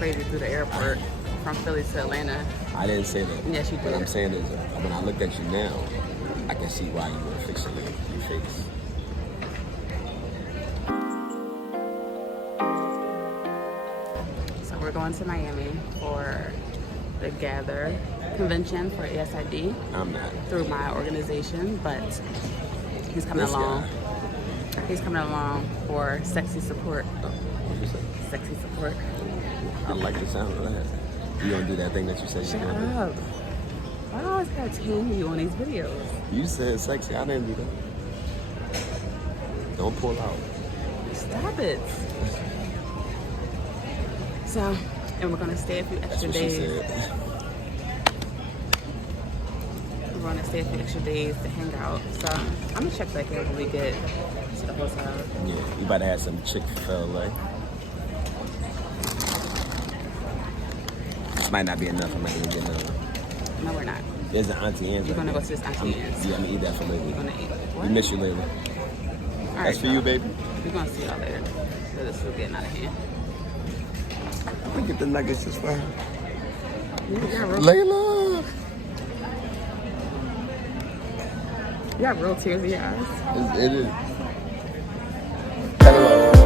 crazy through the airport from Philly to Atlanta. I didn't say that. Yes, you did. What I'm saying is, when I look at you now, I can see why you were fixing your face. So we're going to Miami for the Gather convention for ASID. I'm not. Through my organization, but he's coming along. He's coming along for sexy support. What'd you say? Sexy support. I like the sound of that. You gonna do that thing that you said Shut you're gonna up. Why do I always gotta tame you on these videos? do? You said sexy. I didn't do that. Don't pull out. Stop it. So, and we're gonna stay a few That's extra what days. she said. We're gonna stay a few extra days to hang out. So I'm gonna check back in when we get to the hotel. Yeah, you about to have some Chick-fil-A. This might not be enough. I'm not gonna get another. No, we're not. There's an Auntie Anne's. You're right gonna there. go to this Auntie Anne's. Yeah, I'm gonna eat that for later. We're gonna eat. We What? miss you later. All right, That's for you, baby. We're gonna see y'all later. So this is getting out of hand. I'm gonna get the nuggets just for her. You got real, Layla! you got real tears in your eyes. It is. Hello.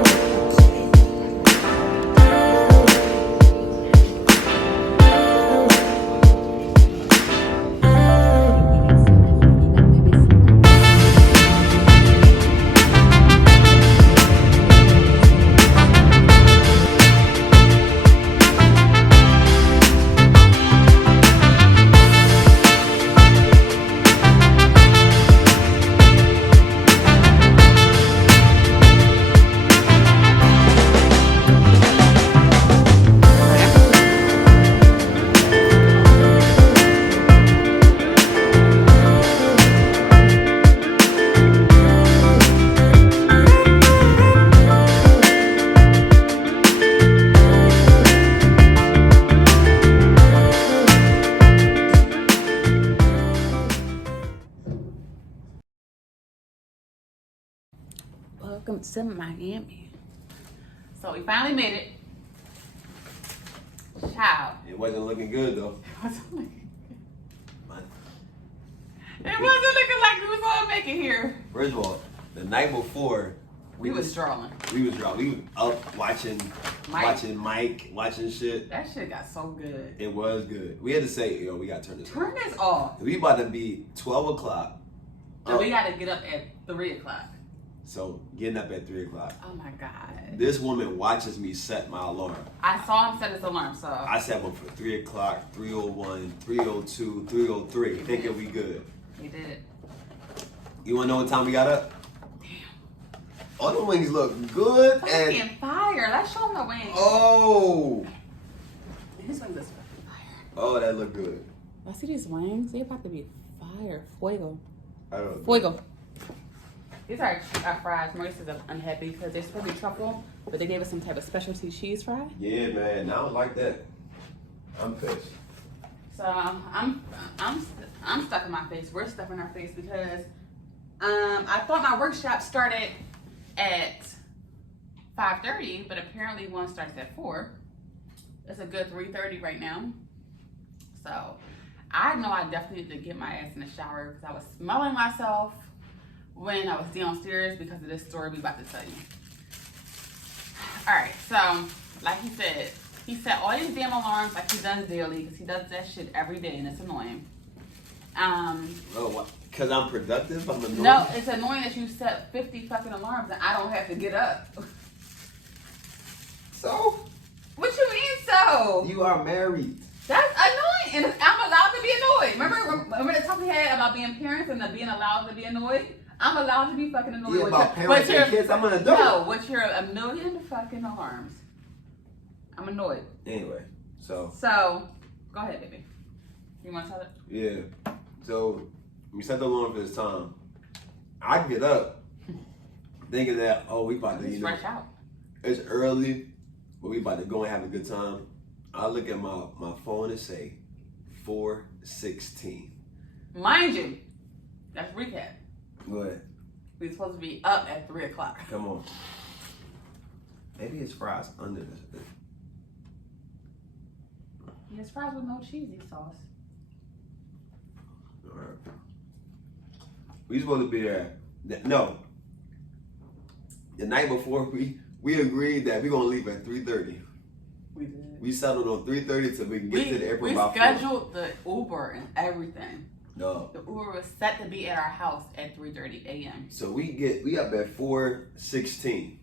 Welcome to Miami. So we finally made it. Ciao. It wasn't looking good though. It wasn't looking like we was gonna make it here. First of all, the night before, We was strolling. We was up watching Mike. watching shit. That shit got so good. It was good. We had to say, yo, we gotta turn this Turn this off. We about to be 12 o'clock. So we gotta get up at 3 o'clock. So getting up at 3 o'clock. Oh my God. This woman watches me set my alarm. I saw him set his alarm, so. I set one for 3 o'clock, 3:01, 3:02, 3:03. Thinking we good. He did it. You wanna know what time we got up? All the wings look good Fucking and fire. Let's show him the wings. oh, His wings is fucking fire. oh, that look good. I see these wings. They about to be fire. Fuego. I don't know. Fuego. These are our fries. Maurice is unhappy because they're supposed to be truffle, but they gave us some type of specialty cheese fry. Yeah, man. I don't like that. I'm pissed. So I'm stuffing my face. We're stuffing our face because I thought my workshop started at 5:30, but apparently one starts at 4. It's a good 3:30 right now. So I know I definitely need to get my ass in the shower because I was smelling myself when I was downstairs because of this story we about to tell you. All right, so like he set all these damn alarms like he does daily because he does that shit every day and it's annoying. Oh, what? Because I'm productive? I'm annoying? No, it's annoying that you set 50 fucking alarms and I don't have to get up. So? What you mean so? You are married. That's annoying and I'm allowed to be annoyed. Remember the talk we had about being parents and being allowed to be annoyed? I'm allowed to be fucking annoyed. Yeah, about parents and kids, I'm an adult. No, what's your a million fucking alarms? I'm annoyed. Anyway, so, go ahead, baby. You want to tell it? yeah. So, we set the alarm for this time. I get up thinking that, oh, we about to, It's fresh out. It's early, but we about to go and have a good time. I look at my phone and say 4:16. Mind you, that's recap. Go ahead. We're supposed to be up at 3 o'clock. Come on. Maybe it's fries under this. His fries with no cheesy sauce. All right. We supposed to be there. No. The night before, we agreed that we're gonna leave at 3:30. We did. We settled on 3:30 so we can get to the airport We by 4. scheduled the Uber and everything. No. The Uber was set to be at our house at 3:30 a.m. So we up at 4:16.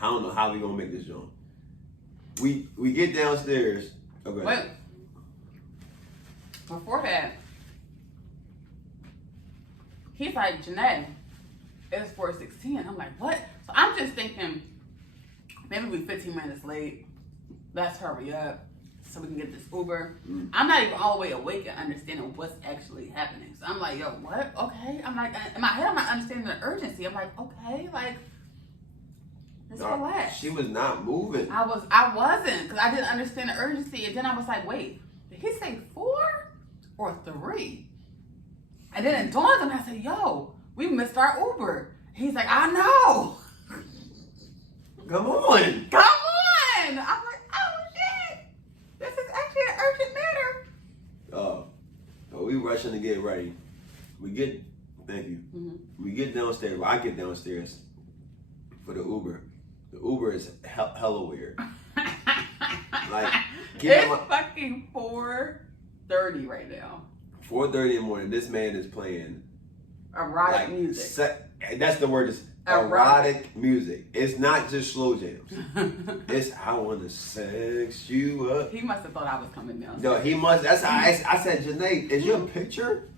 I don't know how we gonna make this jump. We get downstairs. Okay. Wait. Before that, he's like, Janay, it's 4:16. I'm like, what? So I'm just thinking, maybe we 15 minutes late. Let's hurry up so we can get this Uber. I'm not even all the way awake and understanding what's actually happening. So I'm like, yo, what? Okay. I'm like, in my head, I'm not understanding the urgency. I'm like, okay, like, let's relax. She was not moving. I wasn't, because I didn't understand the urgency. And then I was like, wait, did he say 4 or 3? And then it dawned on me, I said, yo, we missed our Uber. He's like, I know. Come on. Come on. I'm like, oh shit. This is actually an urgent matter. Oh, we rushing to get ready. Thank you. Mm-hmm. We get downstairs. Well, I get downstairs for the Uber. The Uber is hella weird. Like, it's fucking 4:30 right now. 4:30 in the morning. This man is playing Erotic music. That's the word. Is erotic music. It's not just slow jams. It's I want to sex you up. He must have thought I was coming down. No, he must. That's how I said, Janay, is your picture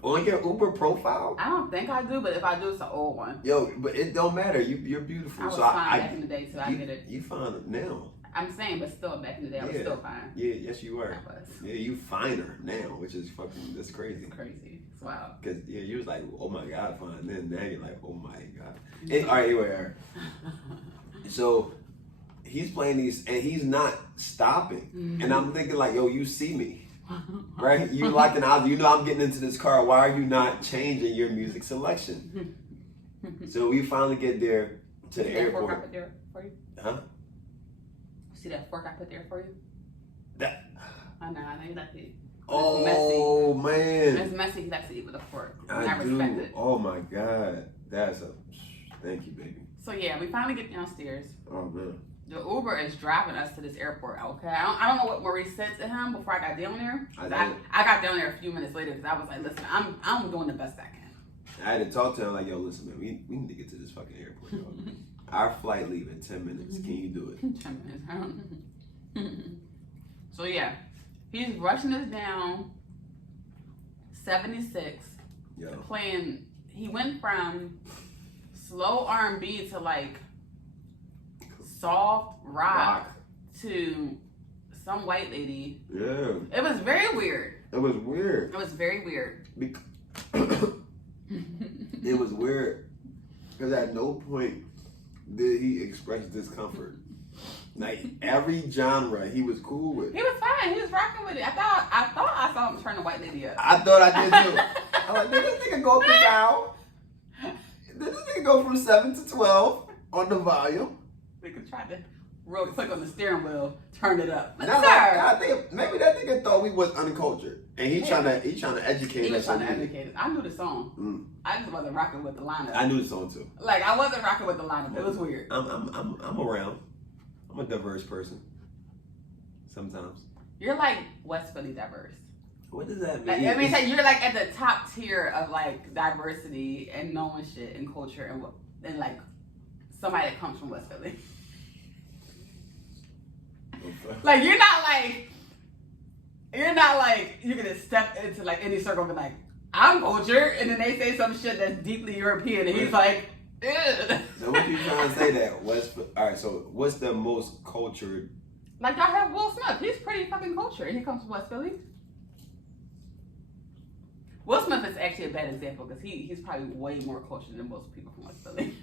on your Uber profile? I don't think I do, but if I do, it's an old one. Yo, but it don't matter. You're beautiful. I was so fine back in the day, so I get it. You fine now. I'm saying, but still, back in the day, I was still fine. Yeah, yes you were. I was. Yeah, you finer now, which is fucking, that's crazy. It's crazy. It's wild. Cause yeah, you was like, oh my god, fine. Then now you're like, oh my god. All right, anyway. So he's playing these, and he's not stopping. Mm-hmm. And I'm thinking like, yo, you see me, right? You like an album. You know I'm getting into this car. Why are you not changing your music selection? So we finally get there to the airport. Fork I put there for you? Huh? See that fork I put there for you? That. I know you like it. Oh man. It's messy. You like to eat with a fork. I do. Respect it. Oh my god. Thank you, baby. So yeah, we finally get downstairs. Oh man. The Uber is driving us to this airport. Okay, I don't know what Maurice said to him before I got down there. I got down there a few minutes later because I was like, listen, I'm doing the best I can. I had to talk to him like, yo, listen, man, we need to get to this fucking airport, yo. Our flight leave in 10 minutes. Can you do it? 10 minutes. So yeah, he's rushing us down 76. Yo. Playing. He went from slow R&B to like soft rock to some white lady. Yeah. It was very weird. It was weird. It was very weird. It was weird because at no point did he express discomfort. Like every genre, he was cool with. He was fine. He was rocking with it. I thought I saw him turn the white lady up. I thought I did too. I was like, did this nigga go up and down? Did this nigga go from 7 to 12 on the volume? We could try to real quick on the steering wheel, turn it up. Now, I think maybe that nigga thought we was uncultured, and he trying to educate us. He was trying to educate us. I knew the song. I just wasn't rocking with the lineup. I knew the song too. Like I wasn't rocking with the lineup. It was weird. I'm around. I'm a diverse person. Sometimes. You're like West Philly diverse. What does that mean? Like, I mean, you're like at the top tier of like diversity and knowing shit and culture and like somebody that comes from West Philly. Like you're not like you're gonna step into like any circle and be like, I'm culture, and then they say some shit that's deeply European and he's like, ugh. So what you trying to say that alright, so what's the most cultured? Like y'all have Will Smith, he's pretty fucking cultured. He comes from West Philly. Will Smith is actually a bad example because he's probably way more cultured than most people from West Philly.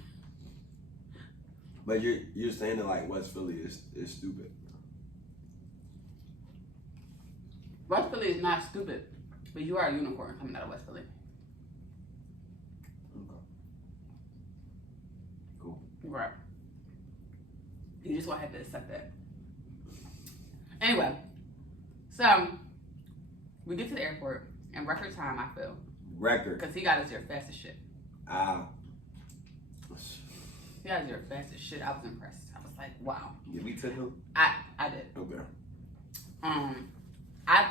But you're saying that like West Philly is stupid. West Philly is not stupid, but you are a unicorn coming out of West Philly. Okay. Cool. Right. You just gonna have to accept that. Anyway, So we get to the airport in record time, I feel. Record. Because he got us there fast as shit. Ah. He got us there fast as shit. I was impressed. I was like, wow. Did we take him? I did. Okay.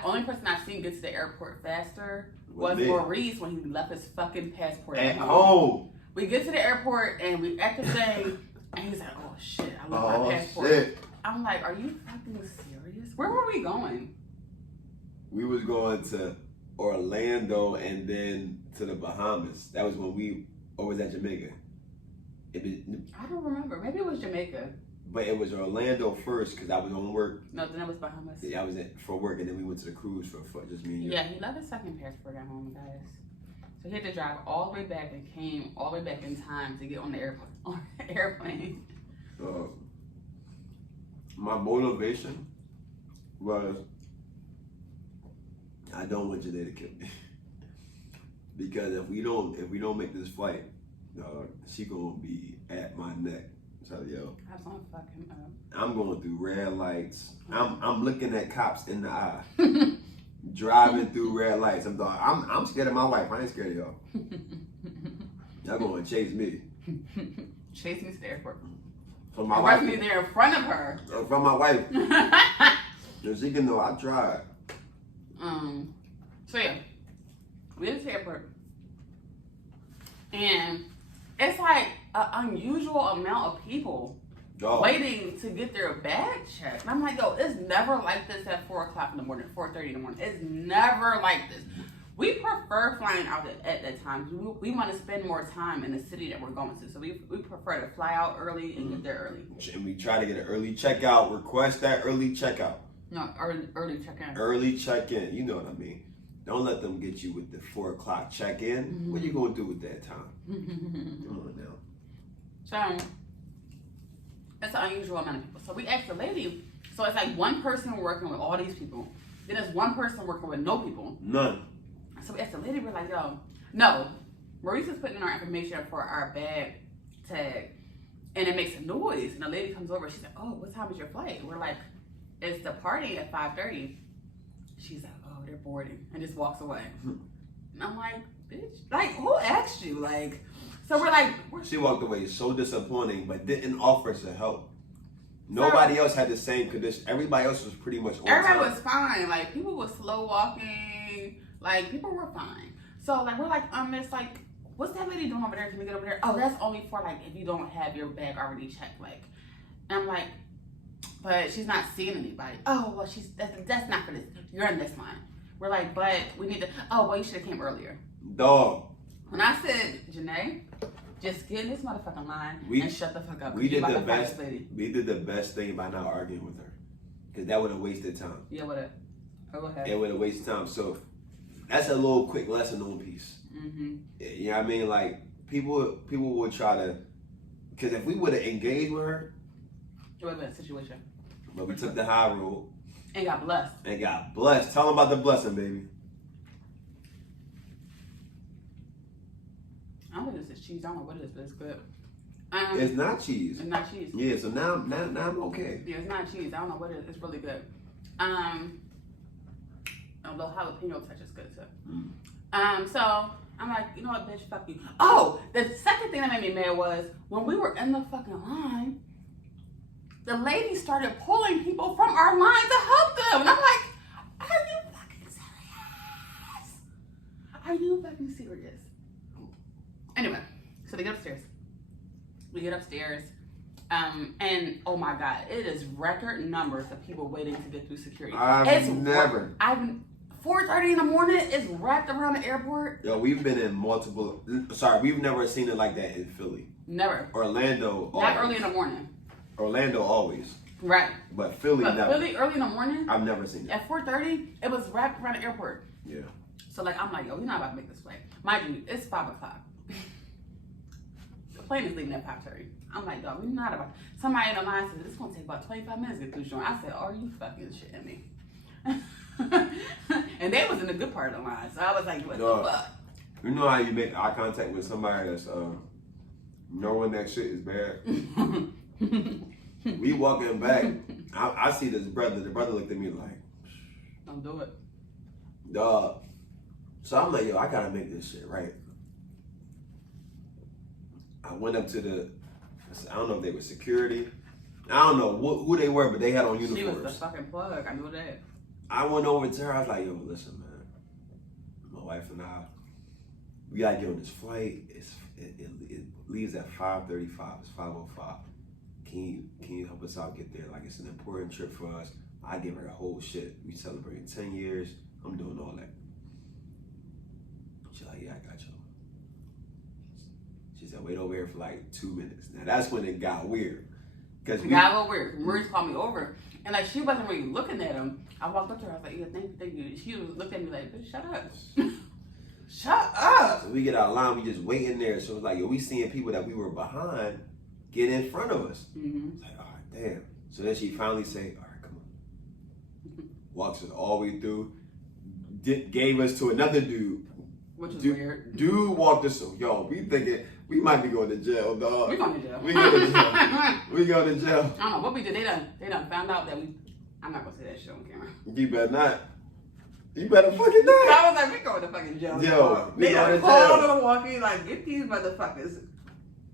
Only person I've seen get to the airport faster was me. Maurice when he left his fucking passport at home. Oh. We get to the airport and we at the thing and he's like, oh shit, I left my passport. Shit. I'm like, are you fucking serious? Where were we going? We was going to Orlando and then to the Bahamas. That was when or was that Jamaica? I don't remember. Maybe it was Jamaica. But it was Orlando first because I was on work. No, then it was Bahamas. Yeah, I was for work and then we went to the cruise for just me and you. Yeah, he left his second passport at home, guys. So he had to drive all the way back and came all the way back in time to get on the airplane. My motivation was I don't want Janay to kill me. Because if we don't make this flight, she gonna be at my neck. So yo, I was gonna fuck him up. I'm going through red lights. I'm looking at cops in the eye. Driving through red lights. I'm scared of my wife. I ain't scared of y'all. Y'all gonna chase me. Chase me to the airport. From my wife. Me there in front of her. From my wife. So she can know I tried. So yeah, we went to the airport, and it's like an unusual amount of people waiting to get their bag checked. And I'm like, yo, it's never like this at 4 o'clock in the morning, 4:30 in the morning. It's never like this. We prefer flying out at that time. We want to spend more time in the city that we're going to. So we prefer to fly out early and get there early. And we try to get an early checkout. Request that early checkout. No, early check-in. Early check-in. You know what I mean. Don't let them get you with the 4 o'clock check-in. Mm-hmm. What are you going to do with that time? Come on now. So, that's an unusual amount of people. So we asked the lady, so it's like one person working with all these people. Then there's one person working with no people. None. So we asked the lady, we're like, yo, no. Maurice is putting in our information for our bag tag. And it makes a noise. And the lady comes over, she's like, oh, what time is your flight? We're like, it's the party at 5:30. She's like, oh, they're boarding. And just walks away. And I'm like, bitch, like, who asked you? Like, so we're like, she walked away so disappointing, but didn't offer us help. Nobody else had the same condition. Everybody else was pretty much on everybody time. was fine. Like, people were slow walking. Like, people were fine. So, like, we're like, it's like, what's that lady doing over there? Can we get over there? Oh, that's only for, like, if you don't have your bag already checked. Like, and I'm like, but she's not seeing anybody. Oh, well, that's not for this. You're in this line. We're like, but we need to, oh, well, you should have came earlier. Dog. When I said, Janay, just get in this motherfucking line and shut the fuck up. We did the best. We did the best thing by not arguing with her, because that would have wasted time. Yeah, would have. It would have wasted time. So that's a little quick lesson on piece. Mm-hmm. You know what I mean? Like people would try to, because if we would have engaged with her, it would have been a situation. But we took the high road. And got blessed. Tell them about the blessing, baby. I don't think this is cheese. I don't know what it is, but it's good. It's not cheese. It's not cheese. Yeah, so now I'm okay. Yeah, it's not cheese. I don't know what it is. It's really good. A little jalapeno touch is good too. So I'm like, you know what, bitch, fuck you. Oh, the second thing that made me mad was when we were in the fucking line, the lady started pulling people from our line to help them. And I'm like, are you fucking serious? Are you fucking serious? Anyway, so they get upstairs. We get upstairs. And oh my God, it is record numbers of people waiting to get through security. I've 4:30 in the morning, it's wrapped around the airport. Yo, we've been in we've never seen it like that in Philly. Never. Orlando. Not early in the morning. Orlando always. Right. But Philly never. Philly early in the morning? I've never seen it. At 4:30, it was wrapped around the airport. Yeah. So like, I'm like, yo, we're not about to make this flight. Mind you, it's 5 o'clock. The plane is leaving at 5:30. I'm like, yo, we're not about to. Somebody in the line said, it's going to take about 25 minutes to get through the joint. I said, are you fucking shitting me? And they was in the good part of the line. So I was like, what the fuck? You know how you make eye contact with somebody that's knowing that shit is bad? We walking back. I see this brother. The brother looked at me like, Don't do it. Dog. So I'm like, yo, I gotta make this shit right. I went up to I don't know if they were security. I don't know who they were, but they had on uniforms. She was the fucking plug. I knew that. I went over to her. I was like, yo, listen, man. My wife and I, we gotta get on this flight. It leaves at 5:35. It's 5:05. Can you help us out get there? Like, it's an important trip for us. I give her the whole shit. We celebrating 10 years. I'm doing all that. She's like, yeah, I got you. She said, wait over here for like 2 minutes. Now that's when it got weird. It got a little weird. Maurice called me over, and like she wasn't really looking at him. I walked up to her. I was like, yeah, thank you. She looked at me like, bitch, shut up. Shut up. So we get our line. We just waiting there. So it's like, yo, we seeing people that we were behind get in front of us. Mm-hmm. It's like, all right, damn. So then she finally say, all right, come on. Walks us all the way through. Gave us to another dude. Which is weird. Dude walked us. So, yo, we thinking we might be going to jail, dog. We going to jail. We going to jail. We going to jail. I don't know what we did. They done found out that I'm not gonna say that shit on camera. You better not. You better fucking not. I was like, we going to fucking jail. Yo, we they going to called jail. on the walkie like, get these motherfuckers.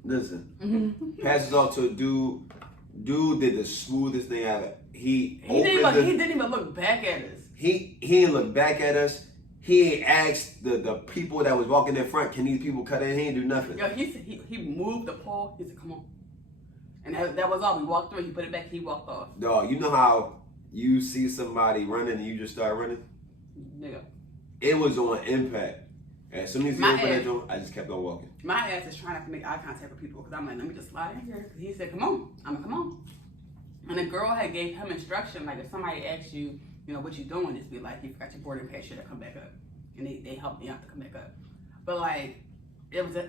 Listen, passes off to a dude. Dude did the smoothest thing ever. He didn't even look back at us. He didn't look back at us. He ain't asked the people that was walking in front, can these people cut in? He didn't do nothing. Yo, he moved the pole. He said, come on. And that was all. We walked through. He put it back. He walked off. Dog, you know how you see somebody running and you just start running? Nigga. It was on impact. As soon as he opened that door, I just kept on walking. My ass is trying not to make eye contact with people because I'm like, let me just slide in here. He said, come on. I'm like, come on. And the girl had gave him instruction, like if somebody asks you, you know, what you doing, just be like, you forgot your boarding pass, should come back up. And they helped me out to come back up. But like, it was the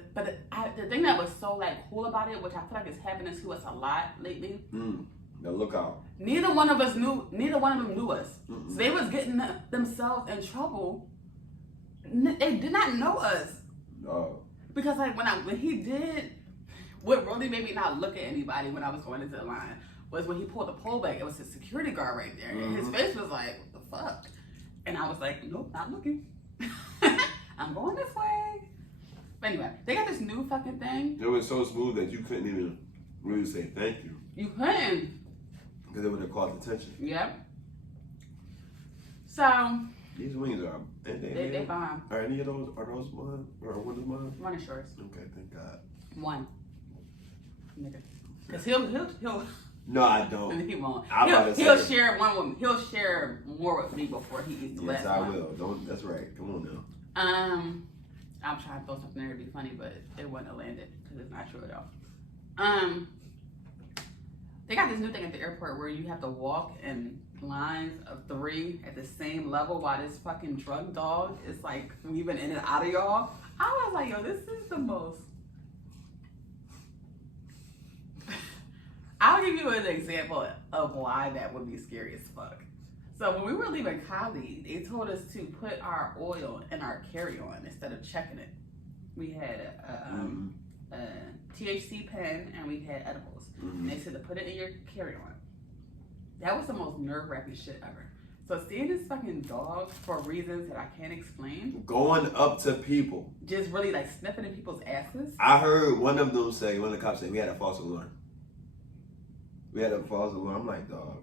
thing that was so like cool about it, which I feel like is happening to us a lot lately. Now look out. Neither one of them knew us. So they was getting themselves in trouble. They did not know us. No. Because like when he did, what really made me not look at anybody when I was going into the line was when he pulled the pole back. It was his security guard right there, and his face was like, "What the fuck?" And I was like, "Nope, not looking. I'm going this way." But anyway, they got this new fucking thing. It was so smooth that you couldn't even really say thank you. You couldn't. Because it would have caught attention. Yep. So these wings are they fine. Are any of those mine or one of mine? One is yours. Okay, thank God. One. Nigga. Cause he'll. No, I don't. He won't. He'll share one with me. He'll share more with me before he eats the last one. Yes, I will. Don't. That's right. Come on now. I'm trying to throw something there to be funny, but it wouldn't have landed because it's not true at all. They got this new thing at the airport where you have to walk in lines of 3 at the same level while this fucking drug dog is like weaving in and out of y'all. I was like, yo, this is the most. I'll give you an example of why that would be scary as fuck. So when we were leaving Cali, they told us to put our oil in our carry-on instead of checking it. We had a THC pen and we had edibles. And they said to put it in your carry-on. That was the most nerve-wracking shit ever. So seeing this fucking dog for reasons that I can't explain. Going up to people. Just really like sniffing in people's asses. I heard one of the cops say, we had a false alarm. We had a false alarm. I'm like, dog,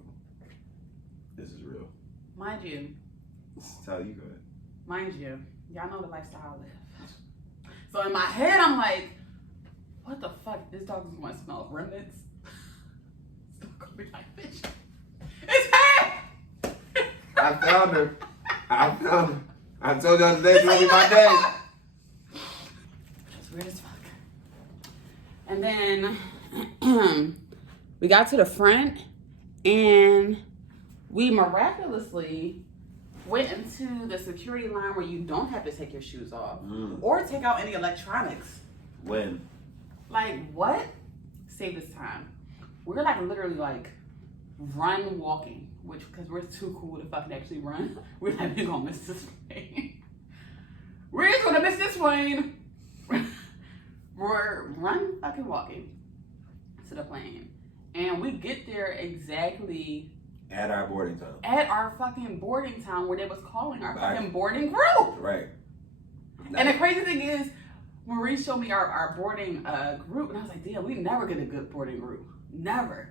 this is real. Mind you. This is how you good. Mind you, y'all know the lifestyle I live. So in my head, I'm like, what the fuck? This dog is going to smell remnants. It's going to be like, bitch. It's her! I found her. I told y'all today was gonna be my day. That's weird as fuck. And then we got to the front and we miraculously went into the security line where you don't have to take your shoes off or take out any electronics. When? Like, what? Save this time. We're like literally like run walking, which because we're too cool to fucking actually run. We're like, we're gonna miss this plane. We're just gonna miss this plane. We're run fucking walking to the plane. And we get there exactly At our boarding town. At our fucking boarding town where they was calling our fucking boarding group. Right. And the crazy thing is, Maurice showed me our boarding group, and I was like, damn, we never get a good boarding group. Never.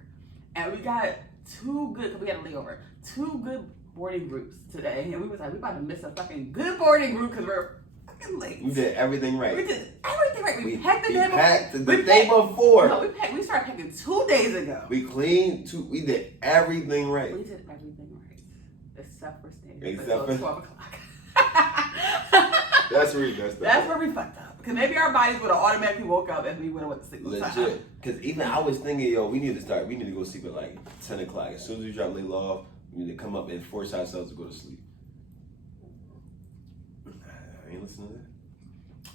And we got two good, because we had a layover, two good boarding groups today. And we was like, we about to miss a fucking good boarding group because we're fucking late. We did everything right. We did everything right. We packed the day before. No, we started packing 2 days ago. We cleaned, we did everything right. We did everything right. Except for staying until 12 o'clock. That's where we messed up. That's where we fucked up. Because maybe our bodies would have automatically woke up and we would have went to sleep. Legit. Because even I was thinking, yo, we need to go sleep at like 10 o'clock. As soon as we drop Layla off, we need to come up and force ourselves to go to sleep. I ain't listening to that.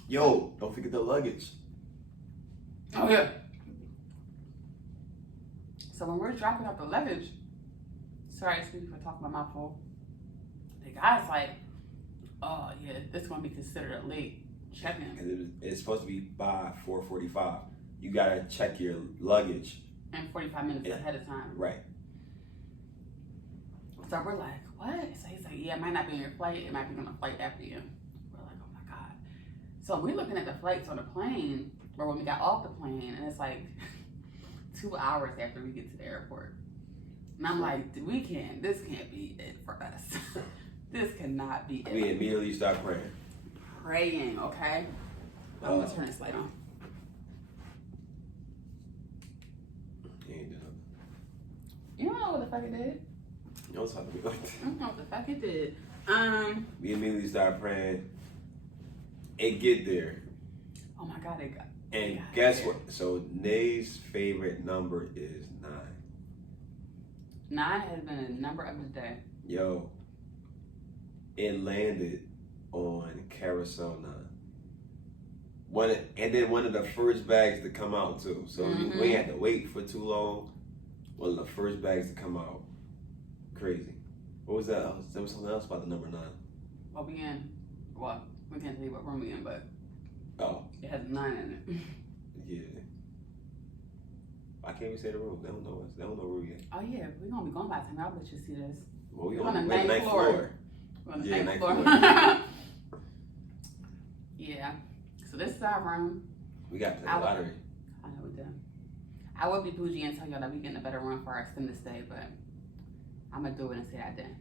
Yo, don't forget the luggage. Oh, yeah. So when we're dropping off the luggage, sorry, excuse me for talking my mouth full. The guy's like, oh, yeah, this is going to be considered a late check-in. Because it's supposed to be by 4:45. You got to check your luggage. And 45 minutes ahead of time. Right. So we're like, what? So he's like, yeah, it might not be on your flight. It might be on the flight after you. We're like, oh my God. So we're looking at the flights on the plane, or when we got off the plane, and it's like 2 hours after we get to the airport. And I'm like, this can't be it for us. This cannot be it. We immediately start praying. Praying, okay? I'm going to turn this light on. You don't know what the fuck it did. You don't talk to me like that. I don't know what the fuck it did. We immediately start praying. It get there. Oh my God, it got. And guess what? So Nay's favorite number is 9. 9 has been a number of the day. Yo, it landed on Carousel 9. And then one of the first bags to come out too. So we had to wait for too long. One of the first bags to come out. Crazy. What was that else? There was something else about the number 9. Well, we can't tell you what room we in, but it has 9 in it. Yeah. Why can't we say the room? They don't know us. They don't know where we at. Oh yeah, we're gonna be going by the time. I'll let you see this. Well, we're on the 9th floor. We're on the 9th floor. Yeah. So this is our room. We got to play the lottery. I know we do. I would be bougie and tell y'all that we getting a better room for our extended stay, but I'm gonna do it and say I did.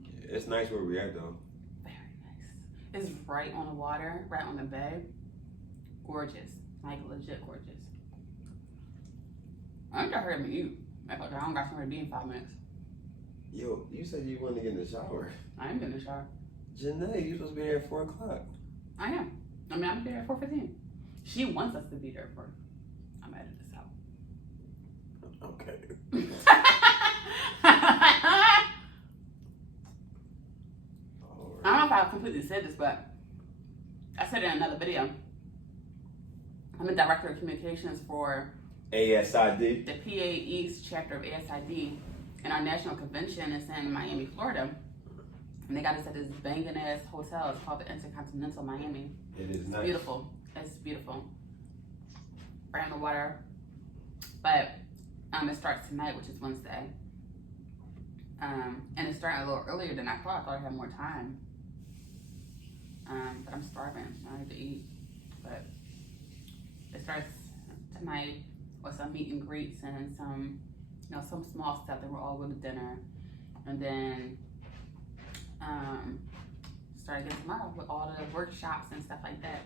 Yeah, it's nice where we at though. Very nice. It's right on the water, right on the bay. Gorgeous. Like legit gorgeous. I ain't got her to eat. I don't got somewhere to be in 5 minutes. Yo, you said you wanted to get in the shower. I am getting in the shower. Janay, you supposed to be there at 4 o'clock. I am. I mean, I'm there at 4:15. She wants us to be there for. I'm editing this out. Okay. I don't know if I completely said this, but I said it in another video. I'm the director of communications for ASID. the PA East chapter of ASID, and our national convention is in Miami, Florida. And they got us at this banging ass hotel. It's called the Intercontinental Miami. It is nice. Beautiful. It's beautiful. Right on the water. But it starts tonight, which is Wednesday. And it's starting a little earlier than I thought. I thought I had more time. But I'm starving. I need to eat. But it starts tonight with some meet and greets and some small stuff. Then we'll all go to dinner. And then start again tomorrow with all the workshops and stuff like that.